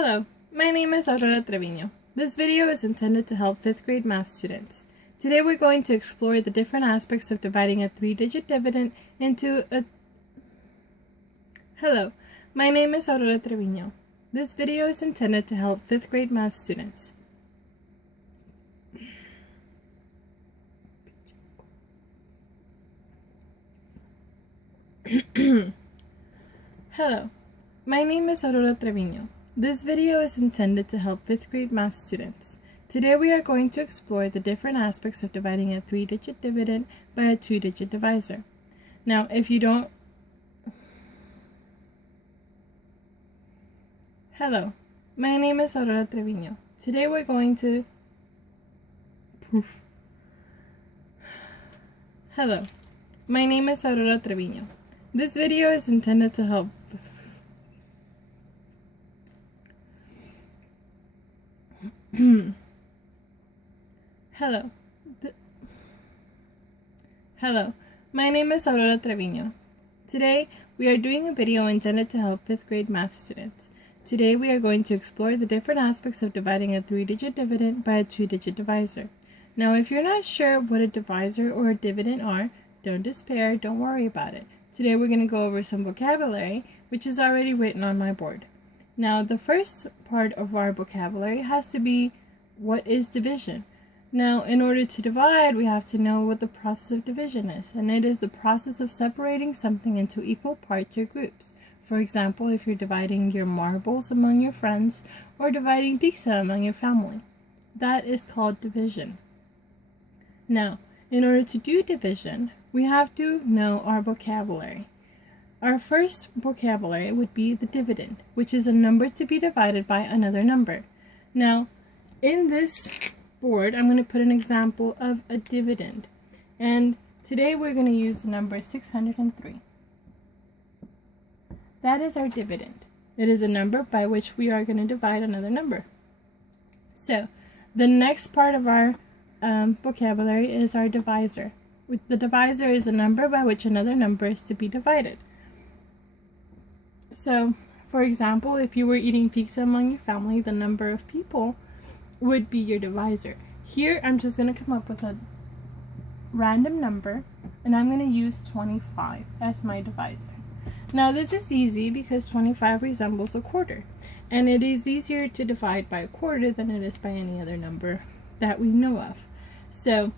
Hello, my name is Aurora Treviño. This video is intended to help 5th grade math students. Today we're going to explore the different aspects of dividing a 3-digit dividend into a... Hello, my name is Aurora Treviño. This video is intended to help 5th grade math students. Hello, my name is Aurora Treviño. This video is intended to help 5th grade math students. Today we are going to explore the different aspects of dividing a 3-digit dividend by a 2-digit divisor. Now, if you don't... Hello, my name is Aurora Treviño. Today we're going to... Hello, my name is Aurora Treviño. This video is intended to help... Hello, my name is Aurora Treviño. Today, we are doing a video intended to help 5th grade math students. Today, we are going to explore the different aspects of dividing a 3-digit dividend by a 2-digit divisor. Now, if you're not sure what a divisor or a dividend are, don't despair, don't worry about it. Today, we're going to go over some vocabulary, which is already written on my board. Now, the first part of our vocabulary has to be, what is division? Now, in order to divide, we have to know what the process of division is, and it is the process of separating something into equal parts or groups. For example, if you're dividing your marbles among your friends, or dividing pizza among your family. That is called division. Now, in order to do division, we have to know our vocabulary. Our first vocabulary would be the dividend, which is a number to be divided by another number. Now, in this board, I'm going to put an example of a dividend. And today we're going to use the number 603. That is our dividend. It is a number by which we are going to divide another number. So, the next part of our vocabulary is our divisor. The divisor is a number by which another number is to be divided. So, for example, if you were eating pizza among your family, the number of people would be your divisor. Here, I'm just going to come up with a random number, and I'm going to use 25 as my divisor. Now, this is easy because 25 resembles a quarter, and it is easier to divide by a quarter than it is by any other number that we know of. So,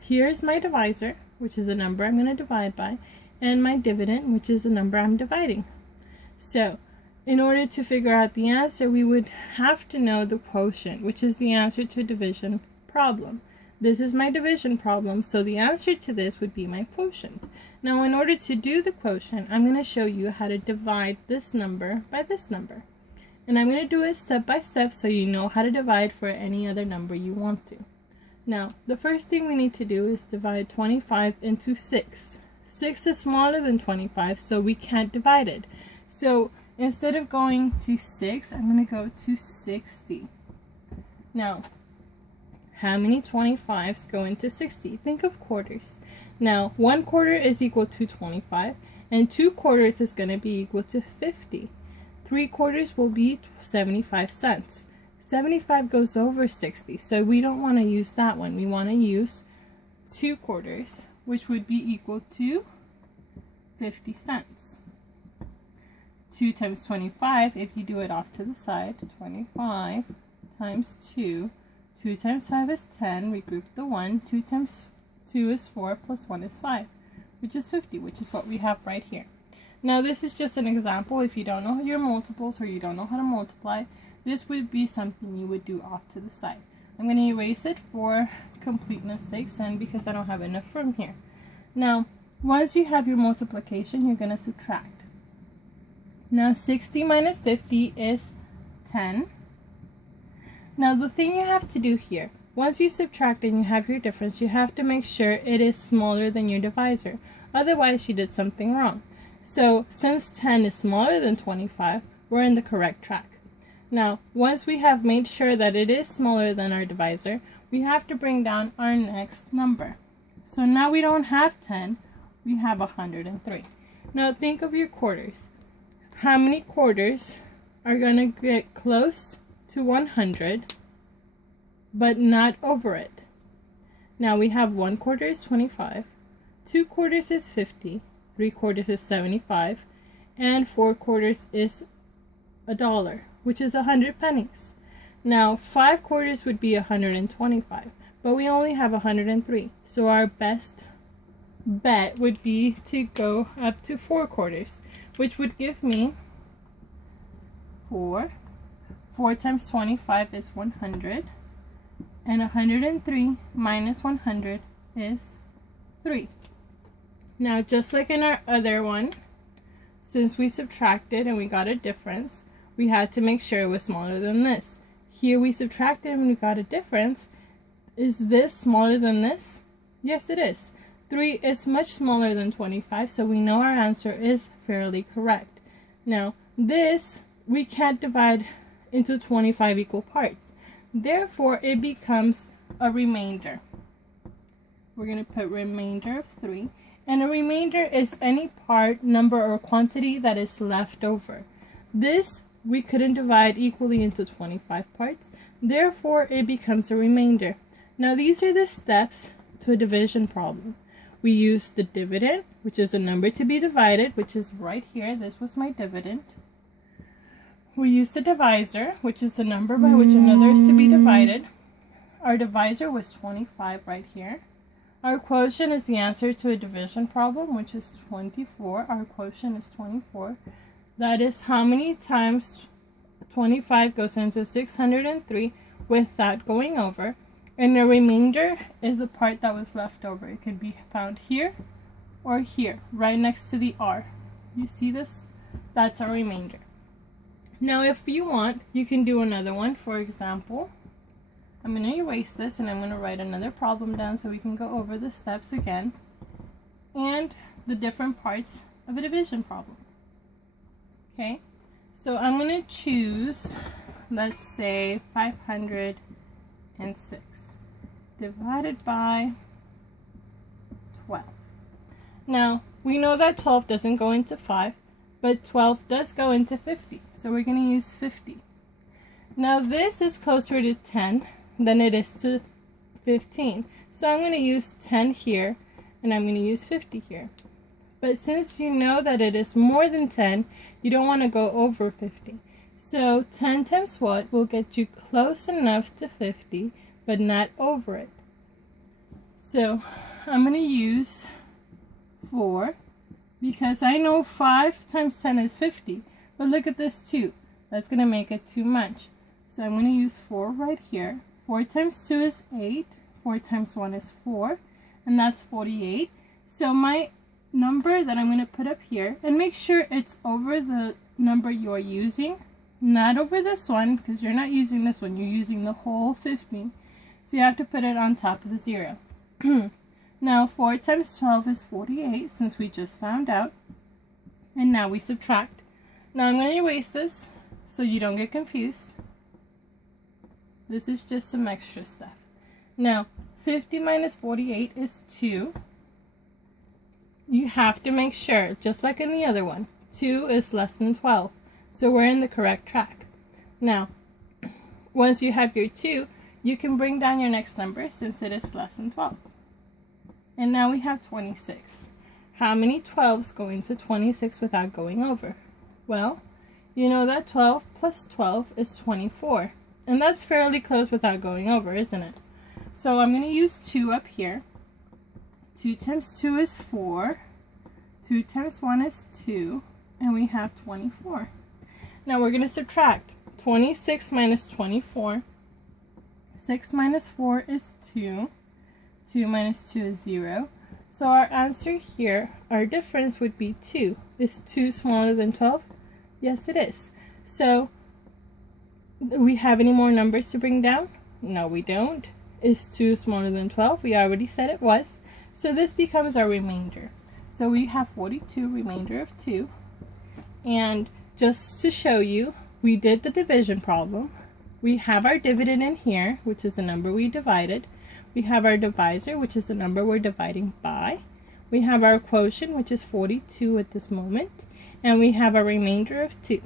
here's my divisor, which is a number I'm going to divide by, and my dividend, which is the number I'm dividing. So, in order to figure out the answer, we would have to know the quotient, which is the answer to a division problem. This is my division problem, so the answer to this would be my quotient. Now, in order to do the quotient, I'm going to show you how to divide this number by this number. And I'm going to do it step by step so you know how to divide for any other number you want to. Now, the first thing we need to do is divide 25 into 6. 6 is smaller than 25, so we can't divide it. So, instead of going to 6, I'm going to go to 60. Now, how many 25s go into 60? Think of quarters. Now, 1 quarter is equal to 25, and 2 quarters is going to be equal to 50. 3 quarters will be 75 cents. 75 goes over 60, so we don't want to use that one. We want to use 2 quarters, which would be equal to 50 cents. 2 times 25, if you do it off to the side, 25 times 2. 2 times 5 is 10, we group the 1. 2 times 2 is 4, plus 1 is 5, which is 50, which is what we have right here. Now, this is just an example. If you don't know your multiples or you don't know how to multiply, this would be something you would do off to the side. I'm going to erase it for completeness sake and because I don't have enough room here. Now, once you have your multiplication, you're going to subtract. Now, 60 minus 50 is 10. Now, the thing you have to do here, once you subtract and you have your difference, you have to make sure it is smaller than your divisor. Otherwise, you did something wrong. So, since 10 is smaller than 25, we're in the correct track. Now, once we have made sure that it is smaller than our divisor, we have to bring down our next number. So now we don't have 10, we have 103. Now think of your quarters. How many quarters are going to get close to 100, but not over it. Now we have 1/4 is 25, 2/4 is 50, 3/4 is 75, and 4/4 is $1, which is 100 pennies. Now 5/4 would be 125, but we only have 103. So our best bet would be to go up to 4/4, which would give me 4. 4 times 25 is 100, and 103 minus 100 is 3. Now, just like in our other one, since we subtracted and we got a difference, we had to make sure it was smaller than this. Here we subtracted and we got a difference. Is this smaller than this? Yes, it is. 3 is much smaller than 25, so we know our answer is fairly correct. Now, this we can't divide into 25 equal parts. Therefore, it becomes a remainder. We're going to put remainder of 3. And a remainder is any part, number, or quantity that is left over. This we couldn't divide equally into 25 parts. Therefore, it becomes a remainder. Now, these are the steps to a division problem. We use the dividend, which is a number to be divided, which is right here. This was my dividend. We use the divisor, which is the number by which another is to be divided. Our divisor was 25 right here. Our quotient is the answer to a division problem, which is 24. Our quotient is 24. That is how many times 25 goes into 603 without going over. And the remainder is the part that was left over. It could be found here or here, right next to the R. You see this? That's our remainder. Now, if you want, you can do another one. For example, I'm going to erase this and I'm going to write another problem down so we can go over the steps again and the different parts of a division problem. Okay, so I'm going to choose, let's say, 506 divided by 12. Now, we know that 12 doesn't go into 5, but 12 does go into 50. So we're going to use 50. Now this is closer to 10 than it is to 15. So I'm going to use 10 here and I'm going to use 50 here. But since you know that it is more than 10, you don't want to go over 50. So 10 times what will get you close enough to 50, but not over it. So I'm going to use 4 because I know 5 times 10 is 50. But look at this 2. That's going to make it too much. So I'm going to use 4 right here. 4 times 2 is 8. 4 times 1 is 4. And that's 48. So my number that I'm going to put up here, and make sure it's over the number you are using, not over this one, because you're not using this one. You're using the whole 50. So you have to put it on top of the 0. Now 4 times 12 is 48, since we just found out. And now we subtract. Now I'm going to erase this so you don't get confused. This is just some extra stuff. Now 50 minus 48 is 2. You have to make sure, just like in the other one, 2 is less than 12. So we're in the correct track. Now, once you have your 2, you can bring down your next number since it is less than 12. And now we have 26. How many 12s go into 26 without going over? Well, you know that 12 plus 12 is 24. And that's fairly close without going over, isn't it? So I'm going to use 2 up here. 2 times 2 is 4. 2 times 1 is 2. And we have 24. Now we're going to subtract. 26 minus 24. 6 minus 4 is 2. 2 minus 2 is 0. So our answer here, our difference would be 2. Is 2 smaller than 12? Yes, it is. So, do we have any more numbers to bring down? No, we don't. Is 2 smaller than 12? We already said it was. So this becomes our remainder. So we have 42, remainder of 2. And just to show you, we did the division problem. We have our dividend in here, which is the number we divided. We have our divisor, which is the number we're dividing by. We have our quotient, which is 42 at this moment. And we have a remainder of 2.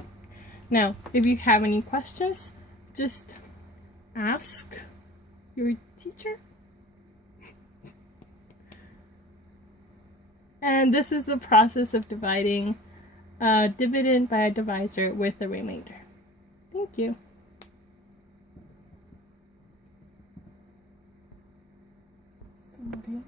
Now, if you have any questions, just ask your teacher. And this is the process of dividing a dividend by a divisor with a remainder. Thank you. Still not here.